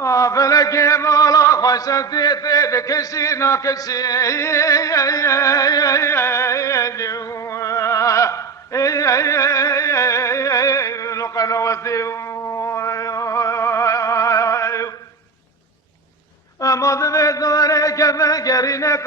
فلك مولا خشتي بكشي ناكشي لقنا وثيو أمض بدورك مقرنك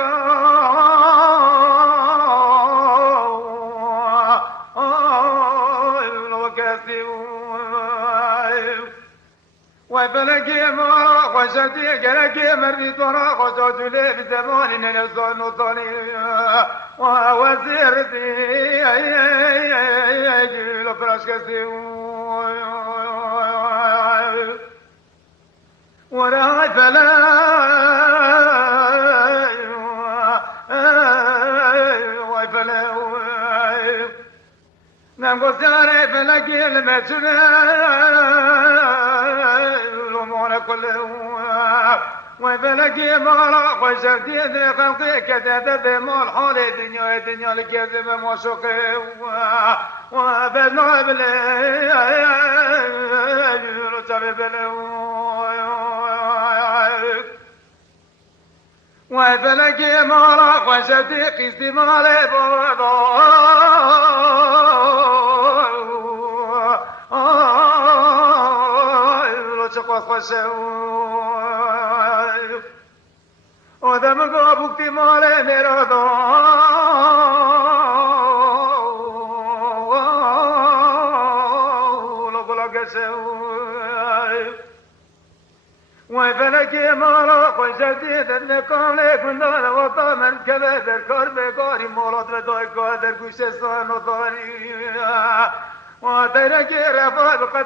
وفلكي ما خشتي قلقي مريت ورا خشوت لي بزمان نزول نطني ووزيرتي لفراش كسي وراي فلا وفلا نقول ساري فلكي المتنا كله وفلكي مغرى خشتي ذي خلقي كتدب مال حالي دنيا الكذب موشقي وبالنعب لي رتب وفلكي مغرى خشتي قيستي مالي بوضا ودم قابوكتي مالي ميرادو لقلق سوي وفلكي مالا خشتي ذنكم لكم دون وطامن كذا دركار بكاري مولات بدوي قادر كوشستان وطاني وتركي رفض قد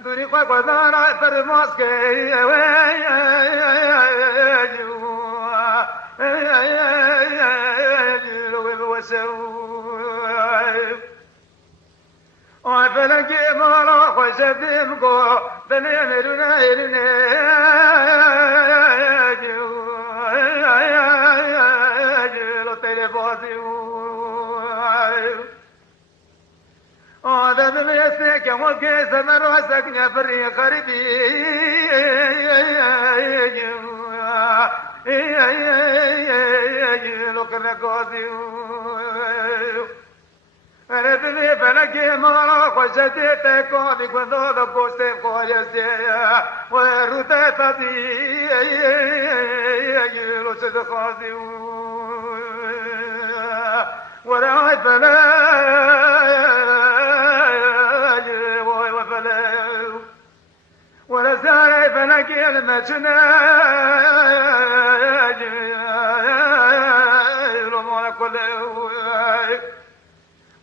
دوني قدانا فرماسكي وفلكي مالا خشتي مقو بنين رنين هذا بميسك وكيس مروسك نفري قريبي لقنا قاضي ربي فلكي مرا خشتي تكوني كنت بوستي قويسي وروتي تدي لسد قاضي وراي فلا ولا زاري فلكي المجنى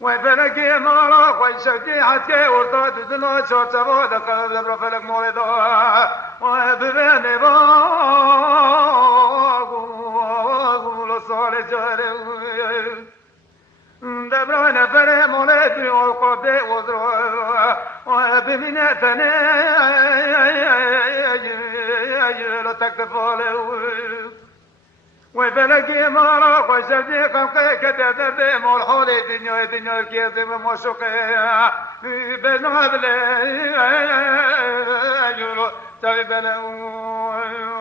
وفلكي مارا خوشتي حتى ورطات دلو شوت سبود قلب لبرا فلك موردا وببني باغو لصالي جاري دبرنا فري مولدي وقبي وزروا وبمنتني لا تكفالي وفلكي مارا خشتي خلقي كتدب مول حولي دنيا الكيذب موشقي بنهب لي تبي بلو